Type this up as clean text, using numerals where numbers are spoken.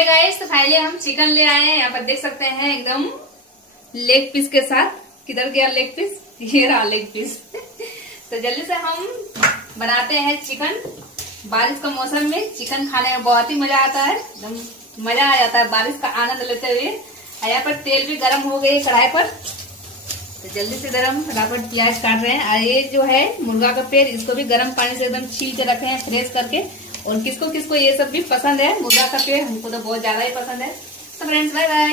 है गाइस, तो फाइनली हम चिकन ले आए हैं। यहाँ पर देख सकते हैं एकदम लेग पीस के साथ। किधर गया लेग पीस? ये रहा लेग पीस। तो जल्दी से हम बनाते हैं चिकन। बारिश का मौसम में चिकन खाने में बहुत ही मजा आता है, एकदम मजा आ जाता है बारिश का आनंद लेते हुए। यहाँ पर तेल भी गर्म हो गई कढ़ाई पर, तो जल्दी से इधर हम फटाफट प्याज काट रहे हैं। और ये जो है मुर्गा का पेड़, इसको भी गर्म पानी से एकदम छील के रखे हैं फ्रेश करके। और किसको किसको ये सब भी पसंद है, मुर्गा का पेड़ हमको तो बहुत ज्यादा ही पसंद है। तो फ्रेंड्स बाय बाय।